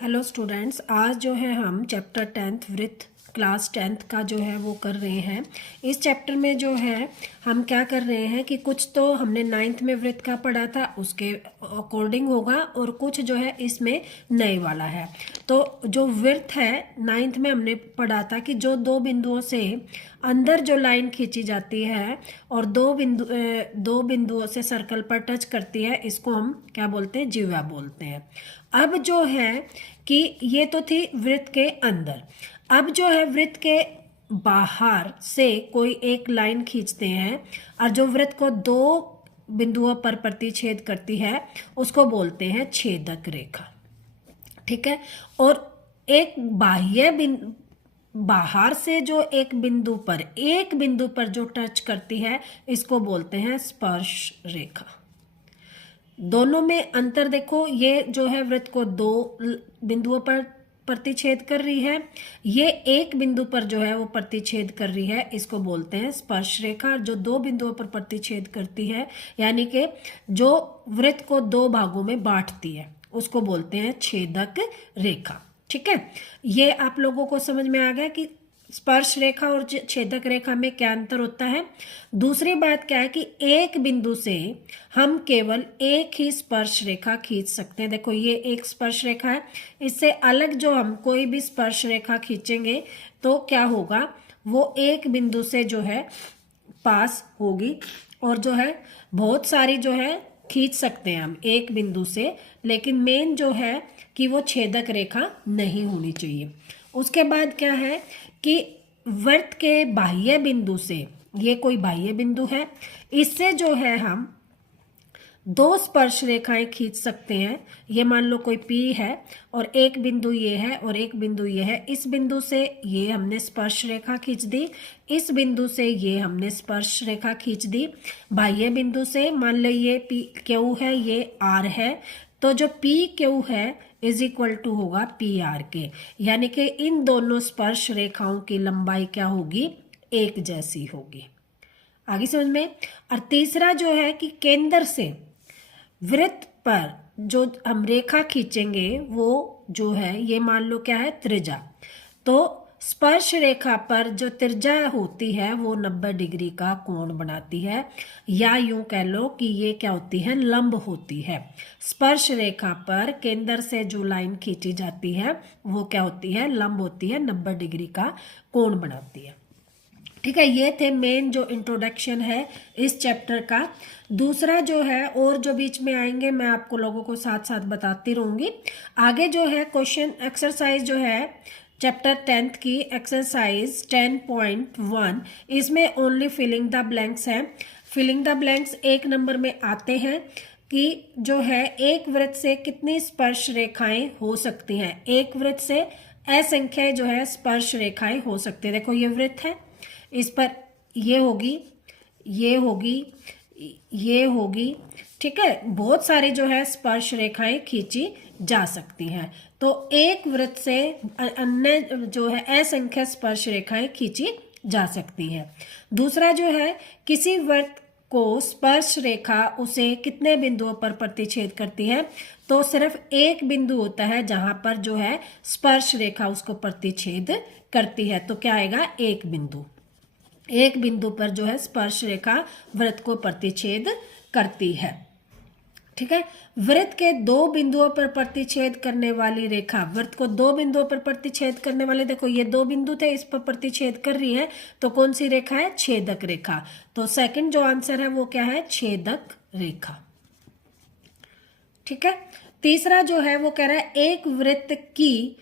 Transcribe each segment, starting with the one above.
Hello students, आज जो है हम चैप्टर 10th वृत्त क्लास 10th का जो है वो कर रहे हैं। इस चैप्टर में जो है हम क्या कर रहे हैं कि कुछ तो हमने 9th में वृत्त का पढ़ा था उसके अकॉर्डिंग होगा और कुछ जो है इसमें नए वाला है। तो जो वृत्त है 9th में हमने पढ़ा था कि जो दो बिंदुओं से अंदर जो लाइन खींची जाती है और दो बिंदुओं से सर्कल पर टच करती है, इसको हम क्या बोलते हैं, जिह्वा बोलते हैं। अब जो है कि ये तो थी वृत्त के अंदर। अब जो है वृत्त के बाहर से कोई एक लाइन खींचते हैं और जो वृत्त को दो बिंदुओं पर प्रतिच्छेद करती है उसको बोलते हैं छेदक रेखा। ठीक है। और एक बाहर से जो एक बिंदु पर जो टच करती है इसको बोलते हैं स्पर्श रेखा। दोनों में अंतर देखो, ये जो है वृत्त को दो बिंदुओं पर प्रतिच्छेद कर रही है, ये एक बिंदु पर जो है वो प्रतिच्छेद कर रही है, इसको बोलते हैं स्पर्श रेखा। जो दो बिंदुओं पर प्रतिच्छेद करती है यानी कि जो वृत्त को दो भागों में बांटती है उसको बोलते हैं छेदक रेखा। ठीक है, ये आप लोगों को समझ में आ गया कि स्पर्श रेखा और छेदक रेखा में क्या अंतर होता है। दूसरी बात क्या है कि एक बिंदु से हम केवल एक ही स्पर्श रेखा खींच सकते हैं। देखो ये एक स्पर्श रेखा है, इससे अलग जो हम कोई भी स्पर्श रेखा खींचेंगे तो क्या होगा, वो एक बिंदु से जो है पास होगी और जो है बहुत सारी जो है खींच सकते हैं हम एक बिंदु से, लेकिन मेन जो है कि वो छेदक रेखा नहीं होनी चाहिए। उसके बाद क्या है कि वृत्त के बाह्य बिंदु से, ये कोई बाह्य बिंदु है, इससे जो है हम दो स्पर्श रेखाएं खींच सकते हैं। ये मान लो कोई P है और एक बिंदु ये है और एक बिंदु ये है। इस बिंदु से ये हमने स्पर्श रेखा खींच दी, इस बिंदु से ये हमने स्पर्श रेखा खींच दी। बाह्य बिंदु से मान लो ये PQ है, ये R है, तो जो PQ है इज इक्वल टू होगा PR के, यानी कि इन दोनों स्पर्श रेखाओं की लंबाई क्या होगी, एक जैसी होगी। आगे समझ में। और तीसरा जो है कि केंद्र से वृत्त पर जो हम रेखा खींचेंगे वो जो है ये मान लो क्या है, त्रिज्या। तो स्पर्श रेखा पर जो त्रिज्या होती है वो 90 डिग्री का कोण बनाती है, या यूं कह लो कि ये क्या होती है, लंब होती है। स्पर्श रेखा पर केंद्र से जो लाइन खींची जाती है वो क्या होती है, लंब होती है, 90 डिग्री का कोण बनाती है। ठीक है, ये थे मेन जो इंट्रोडक्शन है इस चैप्टर का। दूसरा जो है और जो बीच में आएंगे मैं आपको लोगों को साथ साथ बताती रहूंगी। आगे जो है क्वेश्चन एक्सरसाइज जो है चैप्टर 10th की एक्सरसाइज 10.1, इसमें ओनली फिलिंग द ब्लैंक्स है। फिलिंग द ब्लैंक्स एक नंबर में आते हैं कि जो है एक वृत्त से कितनी स्पर्श रेखाएं हो सकती हैं। एक वृत्त से असंख्य जो है स्पर्श रेखाएं हो सकती है। देखो ये वृत्त है, इस पर ये होगी, ये होगी, ये होगी। ठीक है, बहुत सारी जो है स्पर्श रेखाएं खींची जा सकती हैं। तो एक वृत्त से अन्य जो है असंख्य स्पर्श रेखाएं खींची जा सकती हैं। दूसरा जो है किसी वृत्त को स्पर्श रेखा उसे कितने बिंदुओं पर प्रतिच्छेद करती है, तो सिर्फ एक बिंदु होता है जहां पर जो है स्पर्श रेखा उसको प्रतिच्छेद करती है। तो क्या आएगा, एक बिंदु। एक बिंदु पर जो है स्पर्श रेखा वृत्त को प्रतिच्छेद करती है। ठीक है, वृत्त के दो बिंदुओं पर प्रतिच्छेद करने वाली रेखा, वृत्त को दो बिंदुओं पर प्रतिच्छेद करने वाले, देखो ये दो बिंदु थे, इस पर प्रतिच्छेद कर रही है, तो कौन सी रेखा है, छेदक रेखा। तो सेकंड जो आंसर है वो क्या है, छेदक रेखा। ठीक है, तीसरा जो है वो कह रहा है एक वृत्त की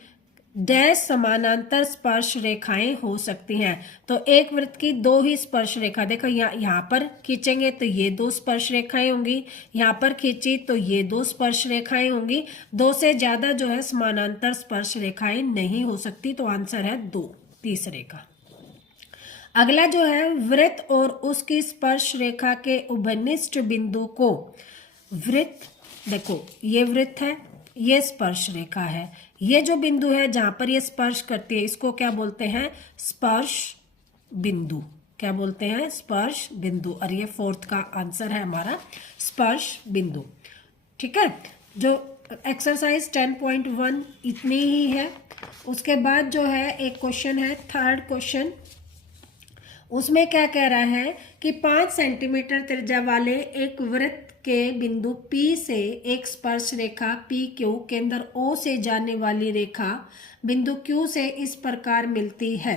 डैश समानांतर स्पर्श रेखाएं हो सकती हैं। तो एक वृत्त की दो ही स्पर्श रेखा, देखो यहाँ पर खींचेंगे तो ये दो स्पर्श रेखाएं होंगी, यहाँ पर खींची तो ये दो स्पर्श रेखाएं होंगी। दो से ज्यादा जो है समानांतर स्पर्श रेखाएं नहीं हो सकती, तो आंसर है 2, तीसरे का। अगला जो है वृत्त और उसकी स्पर्श रेखा के उभयनिष्ठ बिंदु को, वृत्त देखो ये वृत्त है, ये स्पर्श रेखा है, ये जो बिंदु है जहां पर ये स्पर्श करती है इसको क्या बोलते हैं, स्पर्श बिंदु। क्या बोलते हैं, स्पर्श बिंदु। और ये फोर्थ का आंसर है हमारा, स्पर्श बिंदु। ठीक है, जो एक्सरसाइज 10.1 इतनी ही है। उसके बाद जो है एक क्वेश्चन है, थर्ड क्वेश्चन। उसमें क्या कह रहा है कि 5 सेंटीमीटर त्रिज्या वाले एक वृत्त के बिंदु P से एक स्पर्श रेखा PQ केंद्र O से जाने वाली रेखा बिंदु Q से इस प्रकार मिलती है।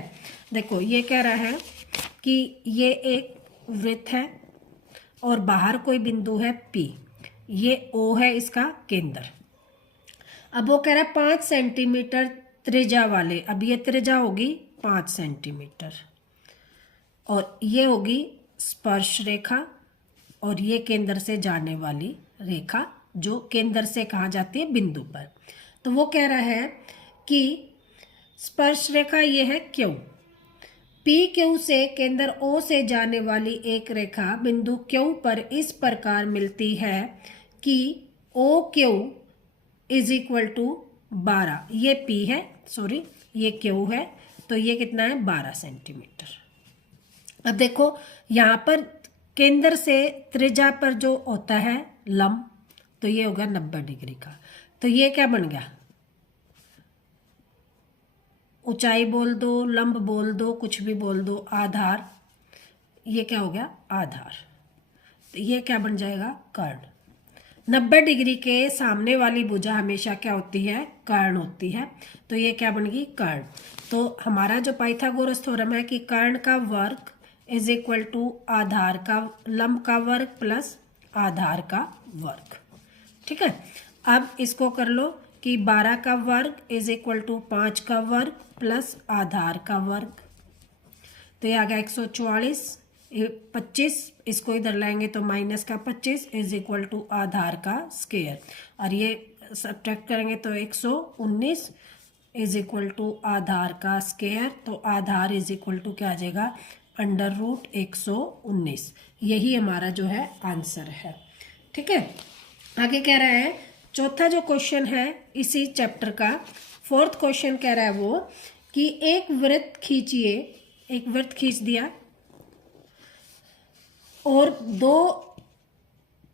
देखो ये कह रहा है कि ये एक वृत्त है और बाहर कोई बिंदु है P, ये O है इसका केंद्र। अब वो कह रहा है 5 सेंटीमीटर त्रिज्या वाले, अब ये त्रिज्या होगी 5 सेंटीमीटर और ये होगी स्पर्श रेखा और ये केंद्र से जाने वाली रेखा जो केंद्र से कहाँ जाती है, बिंदु पर। तो वो कह रहा है कि स्पर्श रेखा ये है Q, PQ से केंद्र O से जाने वाली एक रेखा बिंदु Q पर इस प्रकार मिलती है कि OQ इज इक्वल टू 12, ये P है, सॉरी ये Q है, तो ये कितना है 12 सेंटीमीटर। अब देखो यहाँ पर केंद्र से त्रिज्या पर जो होता है लंब, तो ये होगा 90 डिग्री का। तो ये क्या बन गया, ऊंचाई बोल दो, लंब बोल दो, कुछ भी बोल दो, आधार, ये क्या हो गया आधार। तो ये क्या बन जाएगा कर्ण। 90 डिग्री के सामने वाली भुजा हमेशा क्या होती है, कर्ण होती है। तो ये क्या बन गई कर्ण। तो हमारा जो पाइथागोरस थ्योरम है कि कर्ण का वर्ग इज इक्वल टू आधार का लंब का वर्ग प्लस आधार का वर्ग। ठीक है, अब इसको कर लो कि 12 का वर्ग इज इक्वल टू 5 का वर्ग प्लस आधार का वर्ग। तो ये आ गया 144, 25, इसको इधर लाएंगे तो माइनस का 25 इज इक्वल टू आधार का स्क्वायर, और ये सब्ट्रैक्ट करेंगे तो 119 इज इक्वल टू आधार का स्क्वायर। तो आधार इज इक्वल टू क्या आ जाएगा, अंडर रूट 119। यही हमारा जो है आंसर है। ठीक है, आगे कह रहा है चौथा जो क्वेश्चन है इसी चैप्टर का, फोर्थ क्वेश्चन कह रहा है वो कि एक वृत्त खींचिए, एक वृत्त खींच दिया और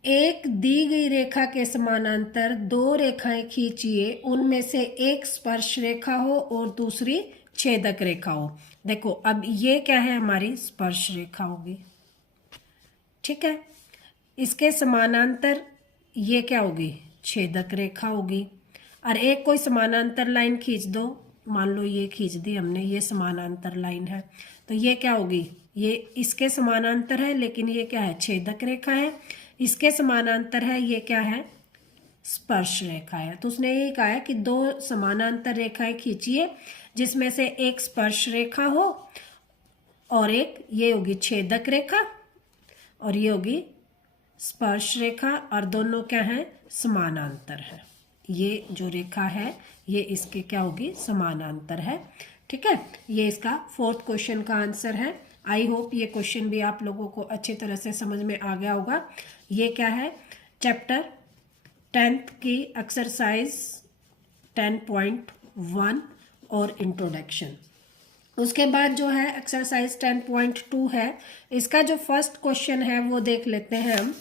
एक दी गई रेखा के समानांतर 2 रेखाएं खींचिए, उनमें से एक स्पर्श रेखा हो और दूसरी छेदक रेखा हो। देखो अब ये क्या है, हमारी स्पर्श रेखा होगी। ठीक है, इसके समानांतर ये क्या होगी, छेदक रेखा होगी। और एक कोई समानांतर लाइन खींच दो, मान लो ये खींच दी हमने, ये समानांतर लाइन है, तो ये क्या होगी, ये इसके समानांतर है लेकिन ये क्या है, छेदक रेखा है। इसके समानांतर है, ये क्या है, स्पर्श रेखा है। तो उसने ये कहा है कि 2 समानांतर रेखाएं खींचिए जिसमें से एक स्पर्श रेखा हो और एक ये होगी छेदक रेखा और ये होगी स्पर्श रेखा, और दोनों क्या है, समानांतर है। ये जो रेखा है ये इसके क्या होगी, समानांतर है। ठीक है, ये इसका फोर्थ क्वेश्चन का आंसर है। आई होप ये क्वेश्चन भी आप लोगों को अच्छी तरह से समझ में आ गया होगा। ये क्या है, चैप्टर 10th की एक्सरसाइज 10.1 और इंट्रोडक्शन। उसके बाद जो है एक्सरसाइज 10.2 है, इसका जो फर्स्ट क्वेश्चन है वो देख लेते हैं हम,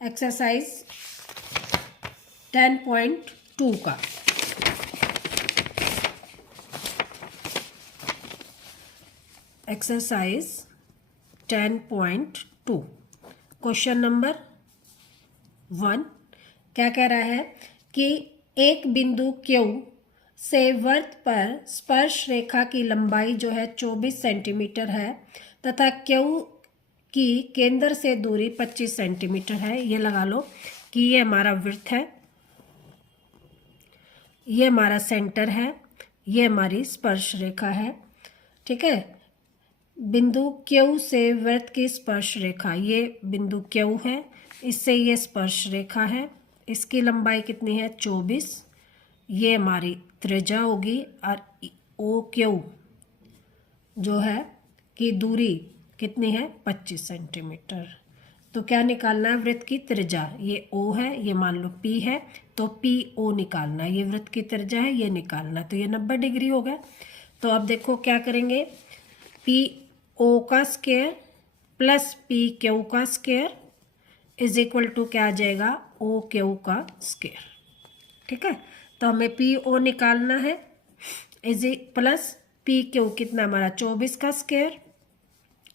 एक्सरसाइज 10.2 का। एक्सरसाइज 10.2 क्वेश्चन नंबर 1 क्या कह रहा है कि एक बिंदु Q से वृत्त पर स्पर्श रेखा की लंबाई जो है 24 सेंटीमीटर है तथा Q की केंद्र से दूरी 25 सेंटीमीटर है। ये लगा लो कि ये हमारा वृत्त है, ये हमारा सेंटर है, ये हमारी स्पर्श रेखा है। ठीक है, बिंदु Q से वृत्त की स्पर्श रेखा, ये बिंदु Q है, इससे ये स्पर्श रेखा है, इसकी लंबाई कितनी है 24, ये हमारी त्रिज्या होगी, और OQ जो है कि दूरी कितनी है 25 सेंटीमीटर। तो क्या निकालना है, वृत्त की त्रिज्या, ये O है, ये मान लो P है, तो PO निकालना है, ये वृत्त की त्रिज्या है, ये निकालना, तो ये 90 डिग्री हो गया। तो अब देखो क्या करेंगे, PO का स्क्वायर प्लस PQ का स्क्वायर इज इक्वल टू क्या आ जाएगा, OQ का स्क्वायर। ठीक है, तो हमें पी ओ निकालना है, इज प्लस पी क्यू कितना हमारा 24 का स्क्वायर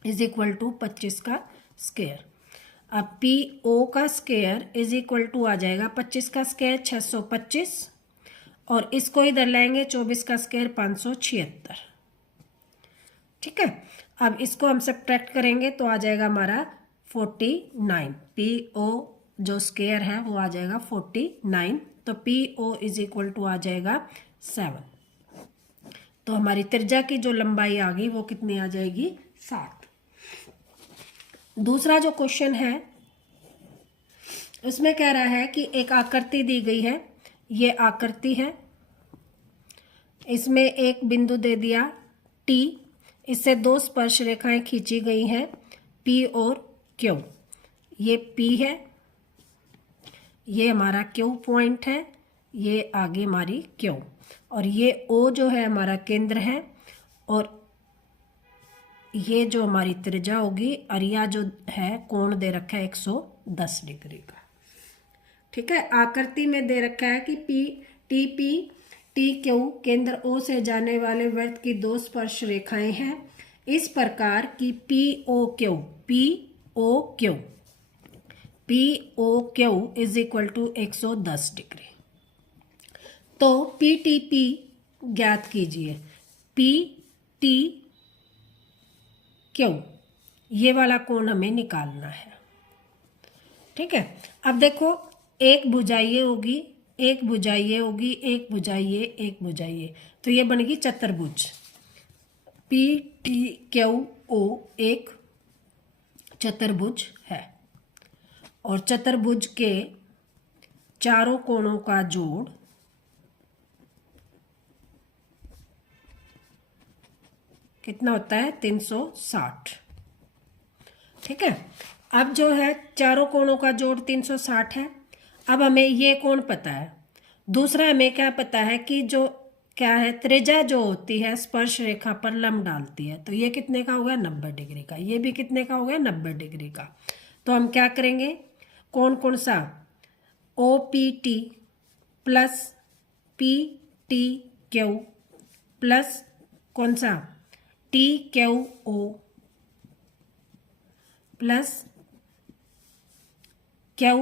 इज इक्वल टू 25 का स्क्वायर। अब पी ओ का स्क्वायर इज इक्वल टू आ जाएगा 25 का स्क्वायर 625, और इसको इधर लाएंगे 24 का स्क्वायर 576। ठीक है, अब इसको हम सब्ट्रैक्ट करेंगे तो आ जाएगा हमारा 49। पी ओ जो स्क्वायर है वो आ जाएगा 49, तो P O is equal to आ जाएगा 7। तो हमारी त्रिज्या की जो लंबाई आ गई वो कितनी आ जाएगी 7। दूसरा जो क्वेश्चन है उसमें कह रहा है कि एक आकृति दी गई है, ये आकृति है, इसमें एक बिंदु दे दिया टी, इससे दो स्पर्श रेखाएं खींची गई हैं पी और क्यू। ये पी है, ये हमारा क्यू पॉइंट है, ये आगे हमारी क्यू, और ये ओ जो है हमारा केंद्र है, और ये जो हमारी त्रिज्या होगी, और यह जो है कोण दे रखा है 110 डिग्री का। ठीक है, आकृति में दे रखा है कि टी क्यू केंद्र ओ से जाने वाले वृत्त की दो स्पर्श रेखाएं हैं इस प्रकार कि P O Q is equal to 110 degree. तो पी टी पी ज्ञात कीजिए, पी टी क्यू ये वाला कोण हमें निकालना है। ठीक है, अब देखो एक भुजा ये होगी, एक भुजा ये होगी, एक भुजा ये, एक भुजा ये, तो ये बनेगी चतुर्भुज। पी टी क्यू ओ एक चतुर्भुज है, और चतुर्भुज के चारों कोणों का जोड़ कितना होता है 360। ठीक है, अब जो है चारों कोणों का जोड़ 360 है। अब हमें ये कोण पता है, दूसरा हमें क्या पता है कि जो क्या है त्रिज्या जो होती है स्पर्श रेखा पर लंब डालती है, तो ये कितने का हो गया 90 डिग्री का, ये भी कितने का हो गया 90 डिग्री का। तो हम क्या करेंगे, कौन कौन सा O P T plus P T Q plus कौन सा T Q O plus Q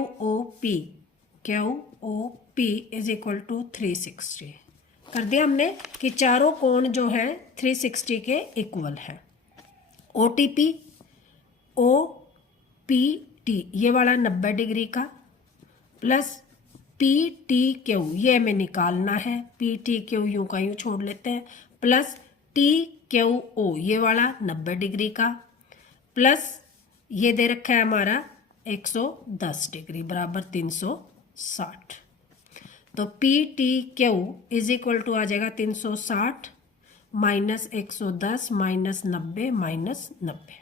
O P is equal to 360 कर दिया हमने कि चारों कोण जो है 360 के इक्वल है। O T P O P T ये वाला 90 डिग्री का प्लस पी टी क्यू ये हमें निकालना है, पी टी क्यू यूं का यूं छोड़ लेते हैं, प्लस टी क्यू ओ ये वाला 90 डिग्री का प्लस ये दे रखा है हमारा 110 डिग्री बराबर 360। तो P T Q is equal to आ जाएगा 360 माइनस 110 माइनस 90 माइनस 90।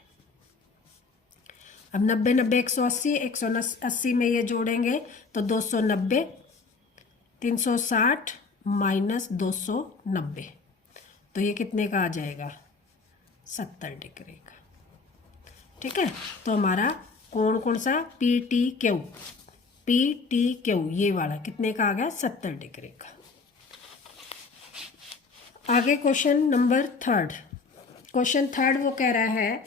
अब 90 90 180, 180 में ये जोड़ेंगे तो 290, 360 माइनस 290, तो ये कितने का आ जाएगा 70 डिग्री का। ठीक है, तो हमारा कोण कौन सा पी टी क्यू ये वाला कितने का आ गया 70 डिग्री का। आगे question number third, question third वो कह रहा है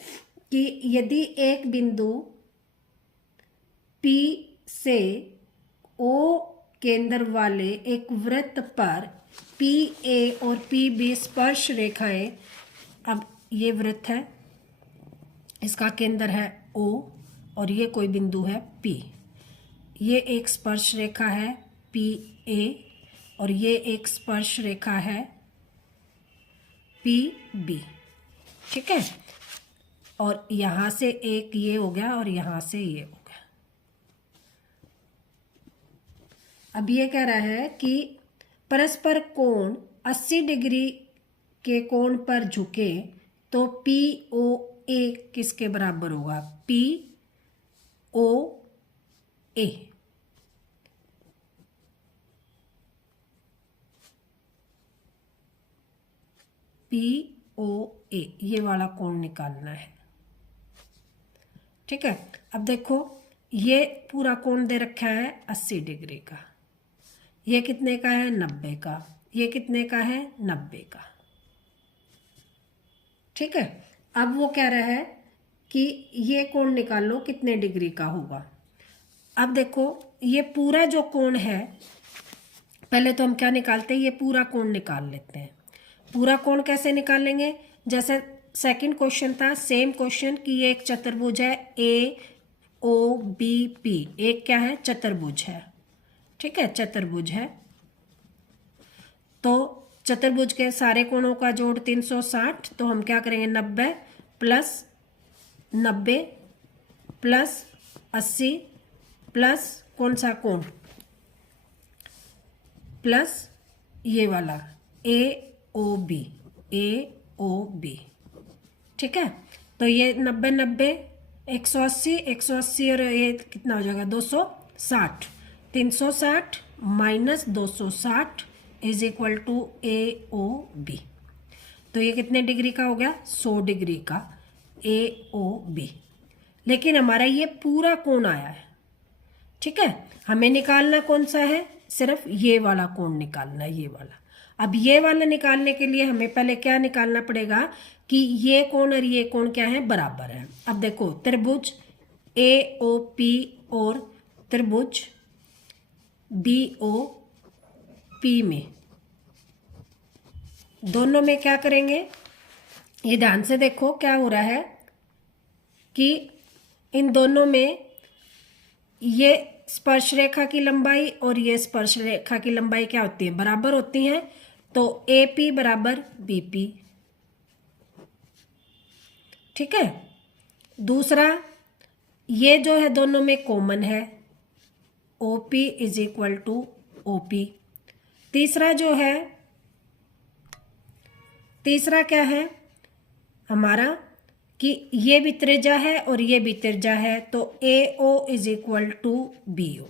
कि यदि एक बिंदु P से O केंद्र वाले एक वृत्त पर PA और PB स्पर्श रेखाएं, अब ये वृत्त है, इसका केंद्र है O और ये कोई बिंदु है P, ये एक स्पर्श रेखा है PA और ये एक स्पर्श रेखा है PB। ठीक है, और यहाँ से एक ये हो गया और यहाँ से ये हो गया। अब ये कह रहा है कि परस्पर कोण 80 डिग्री के कोण पर झुके तो POA किसके बराबर होगा, POA। POA ये वाला कोण निकालना है। ठीक है, अब देखो ये पूरा कोण दे रखा है 80 डिग्री का, ये कितने का है 90 का, ये कितने का है 90 का। ठीक है, अब वो कह रहा है कि ये कोण निकाल लो कितने डिग्री का होगा। अब देखो ये पूरा जो कोण है, पहले तो हम क्या निकालते हैं, ये पूरा कोण निकाल लेते हैं। पूरा कोण कैसे निकालेंगे, जैसे सेकंड क्वेश्चन था, सेम क्वेश्चन कि ये एक चतुर्भुज है ए ओ बी पी, एक क्या है चतुर्भुज है। ठीक है, चतुर्भुज है, तो चतुर्भुज के सारे कोणों का जोड़ 360, तो हम क्या करेंगे 90 प्लस 90 प्लस 80 प्लस कौन सा कोण, प्लस ये वाला ए ओ बी, ए ओ बी। ठीक है, तो ये 90 90 180 180 और ये कितना हो जाएगा 260, 360 minus 260 is equal to A O B. तो ये कितने डिग्री का हो गया 100 डिग्री का ए ओ बी। लेकिन हमारा ये पूरा कोण आया है। ठीक है, हमें निकालना कौन सा है, सिर्फ ये वाला कोण निकालना है, ये वाला। अब ये वाला निकालने के लिए हमें पहले क्या निकालना पड़ेगा कि ये कोण और ये कोण क्या है बराबर है। अब देखो त्रिभुज ए ओ पी और त्रिभुज बी ओ पी में, दोनों में क्या करेंगे, ये ध्यान से देखो क्या हो रहा है कि इन दोनों में ये स्पर्श रेखा की लंबाई और ये स्पर्श रेखा की लंबाई क्या होती है बराबर होती है। तो ए पी बराबर बी पी। ठीक है, दूसरा ये जो है दोनों में कॉमन है, O P is equal to O P. तीसरा जो है, तीसरा क्या है हमारा कि ये भी त्रिज्या है और ये भी त्रिज्या है, तो A O is equal to B O.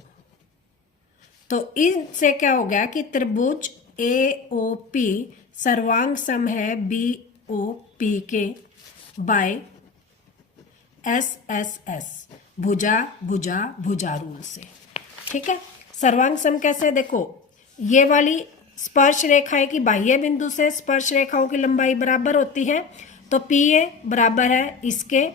तो इनसे क्या हो गया कि त्रिभुज ए ओ पी सर्वांग सम है बी ओ पी के बाय एस एस एस, भुजा भुजा भुजा रूल से। ठीक है, सर्वांग सम कैसे, देखो ये वाली स्पर्श रेखाएं की बाह्य बिंदु से स्पर्श रेखाओं की लंबाई बराबर होती है, तो पी ए बराबर है इसके,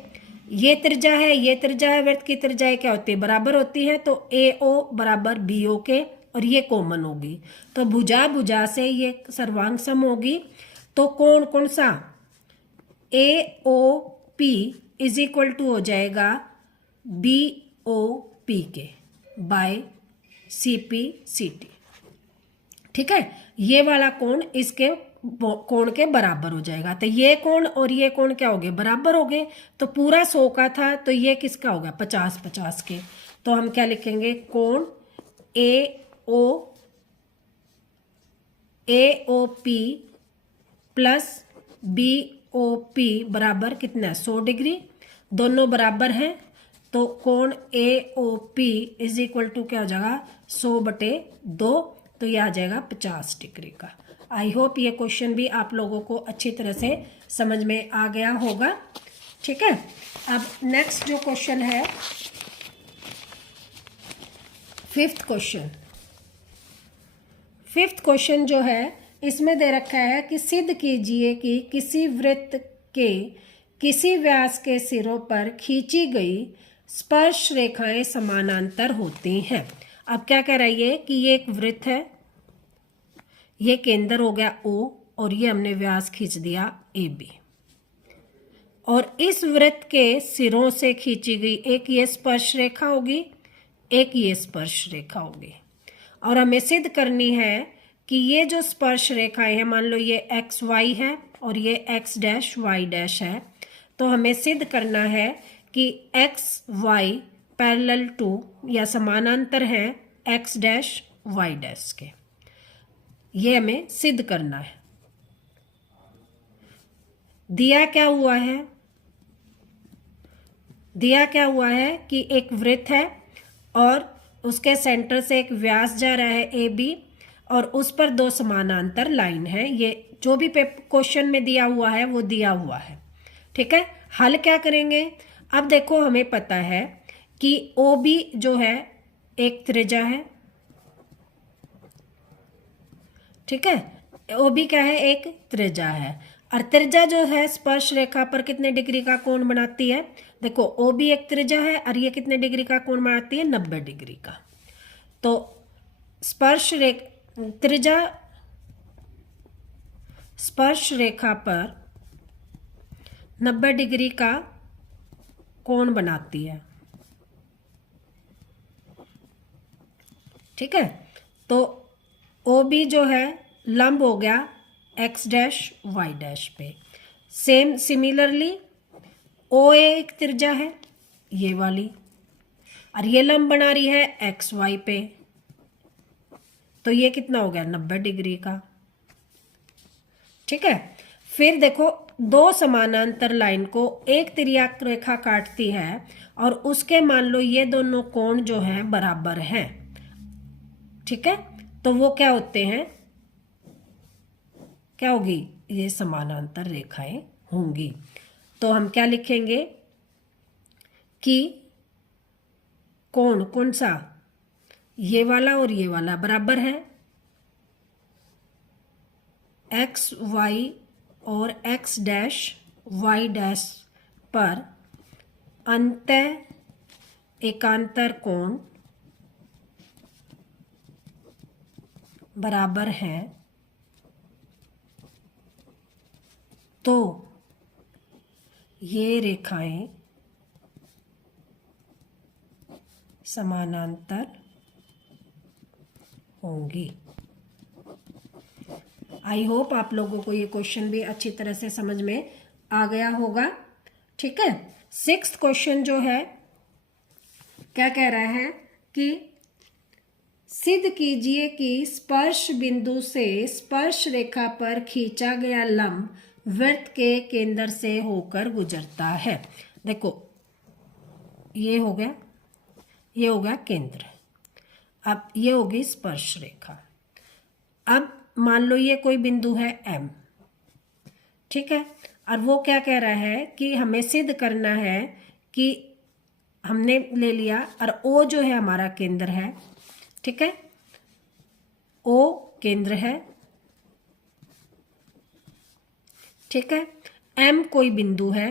ये त्रिज्या है ये त्रिज्या है, वृत्त की त्रिज्याएं क्या होती है बराबर होती है, तो ए ओ बराबर बी ओ के, और ये कॉमन होगी, तो भुजा भुजा से ये सर्वांग सम होगी। तो कोण कौन सा A O P is equal to हो जाएगा बी ओ पी के by C P C T. ठीक है, ये वाला कोण इसके कोण के बराबर हो जाएगा, तो ये कोण और ये कोण क्या हो गए बराबर हो गए। तो पूरा 100 का था, तो ये किसका होगा 50 50 के। तो हम क्या लिखेंगे, कोण A O P plus B O P बराबर कितना 100 डिग्री, दोनों बराबर हैं, तो कोण A O P is equal to क्या हो जाएगा 100/2, तो ये आ जाएगा 50 डिग्री का। आई होप ये क्वेश्चन भी आप लोगों को अच्छी तरह से समझ में आ गया होगा। ठीक है, अब नेक्स्ट जो क्वेश्चन है, फिफ्थ क्वेश्चन जो है इसमें दे रखा है कि सिद्ध कीजिए कि किसी वृत्त के किसी व्यास के सिरों पर खींची गई स्पर्श रेखाएं समानांतर होती हैं। अब क्या कह रहा है ये कि ये एक वृत्त है, ये केंद्र हो गया O और ये हमने व्यास खींच दिया AB, और इस वृत्त के सिरों से खींची गई एक ये स्पर्श रेखा होगी, एक ये स्पर्श रेखा होगी, और हमें सिद्ध करनी है कि ये जो स्पर्श रेखाएं है, मान लो ये एक्स वाई है और ये एक्स डैश वाई डैश है, तो हमें सिद्ध करना है कि एक्स वाई पैरेलल टू या समानांतर है एक्स डैश वाई डैश के। ये हमें सिद्ध करना है। दिया क्या हुआ है कि एक वृत्त है और उसके सेंटर से एक व्यास जा रहा है ए बी, और उस पर दो समानांतर लाइन है। ये जो भी क्वेश्चन में दिया हुआ है वो दिया हुआ है। ठीक है, हल क्या करेंगे, अब देखो हमें पता है कि ओ बी जो है एक त्रिज्या है, ठीक है। ओ बी क्या है, एक त्रिज्या है, और त्रिज्या जो है स्पर्श रेखा पर कितने डिग्री का कोण बनाती है, देखो ओ बी एक त्रिज्या है और ये कितने डिग्री का कोण बनाती है, 90 डिग्री का। तो स्पर्श त्रिज्या स्पर्श रेखा पर 90 डिग्री का कोण बनाती है, ठीक है। तो ओ बी जो है लंब हो गया एक्स डैश वाई डैश पे। सेम सिमिलरली ओ ए एक त्रिज्या है ये वाली, और ये लंब बना रही है एक्स वाई पे, तो ये कितना हो गया, 90 डिग्री का, ठीक है। फिर देखो दो समानांतर लाइन को एक तिर्यक रेखा काटती है और उसके मान लो ये दोनों कोण जो हैं बराबर हैं, ठीक है। तो वो क्या होते हैं, क्या होगी, ये समानांतर रेखाएं होंगी। तो हम क्या लिखेंगे कि कोण कौन सा, ये वाला और ये वाला बराबर है, एक्स वाई और एक्स डैश वाई डैश पर अंतः एकांतर कोण बराबर है, तो ये रेखाएं समानांतर होंगी। आई होप आप लोगों को ये क्वेश्चन भी अच्छी तरह से समझ में आ गया होगा, ठीक है। 6th क्वेश्चन जो है क्या कह रहा है कि सिद्ध कीजिए कि स्पर्श बिंदु से स्पर्श रेखा पर खींचा गया लंब वृत्त के केंद्र से होकर गुजरता है। देखो ये हो गया, ये हो गया केंद्र, अब ये होगी स्पर्श रेखा। अब मान लो ये कोई बिंदु है M, ठीक है, और वो क्या कह रहा है कि हमें सिद्ध करना है कि हमने ले लिया और O जो है हमारा केंद्र है, ठीक है, O केंद्र है, ठीक है, M कोई बिंदु है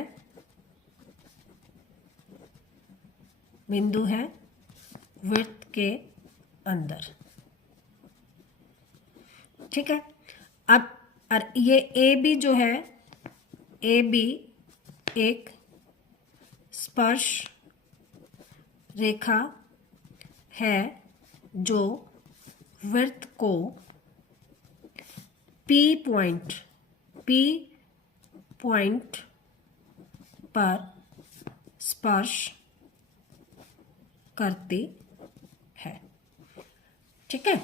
वृत्त के अंदर, ठीक है। अब और ये ए बी जो है, ए बी एक स्पर्श रेखा है जो वृत्त को पी पॉइंट पर स्पर्श करती है, ठीक है।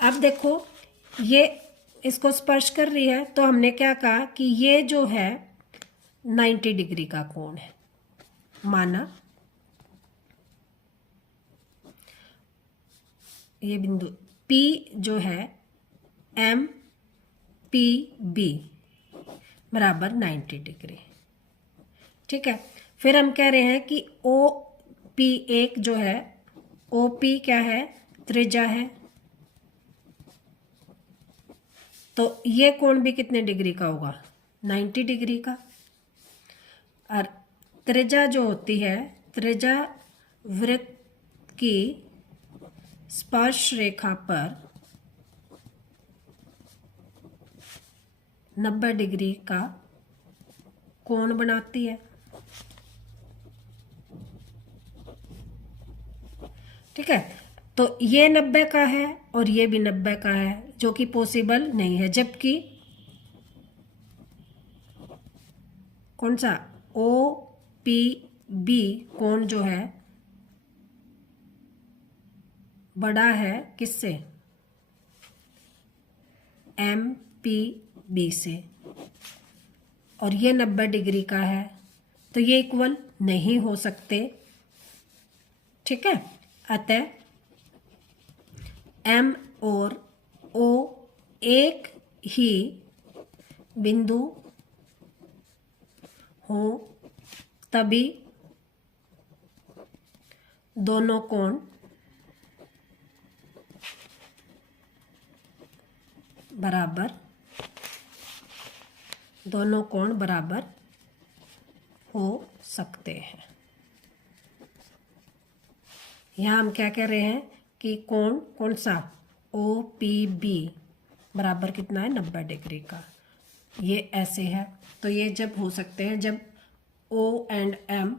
अब देखो ये इसको स्पर्श कर रही है, तो हमने क्या कहा कि ये जो है 90 डिग्री का कोण है, माना ये बिंदु P जो है M P B बराबर 90 डिग्री, ठीक है। फिर हम कह रहे हैं कि O P एक जो है, O P क्या है, त्रिज्या है, तो ये कोण भी कितने डिग्री का होगा, 90 डिग्री का। और त्रिज्या जो होती है, त्रिज्या वृत्त की स्पर्श रेखा पर 90 डिग्री का कोण बनाती है, ठीक है। तो ये 90 का है और ये भी 90 का है, जो कि पॉसिबल नहीं है, जबकि कौन सा ओ पी बी कोण जो है बड़ा है किससे, एम पी बी से, और ये 90 डिग्री का है, तो ये इक्वल नहीं हो सकते, ठीक है। अतः M और O एक ही बिंदु हो तभी दोनों कोण बराबर, दोनों कोण बराबर हो सकते हैं। यहाँ हम क्या कह रहे हैं कि कोण कौन सा, ओ पी बी बराबर कितना है 90 डिग्री का। ये ऐसे है तो ये जब हो सकते हैं जब ओ एंड एम,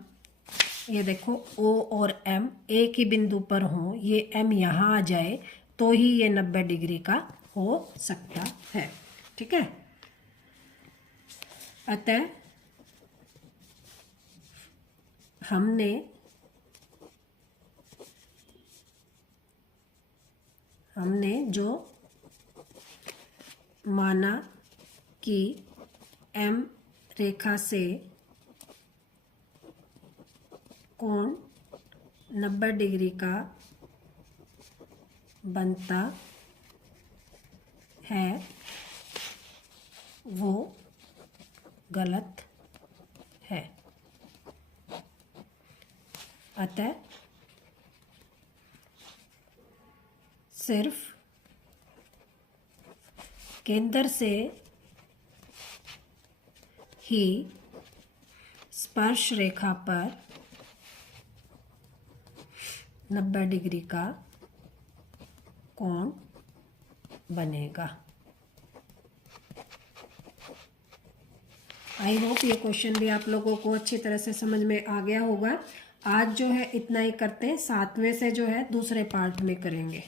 ये देखो ओ और एम एक ही बिंदु पर हो, ये एम यहाँ आ जाए तो ही ये 90 डिग्री का हो सकता है। ठीक है, अतः हमने जो माना कि एम रेखा से कोण 90 डिग्री का बनता है वो गलत है। अतः सिर्फ केंद्र से ही स्पर्श रेखा पर 90 डिग्री का कोण बनेगा। आई होप ये क्वेश्चन भी आप लोगों को अच्छी तरह से समझ में आ गया होगा। आज जो है इतना ही करते हैं, 7वें से जो है दूसरे पार्ट में करेंगे।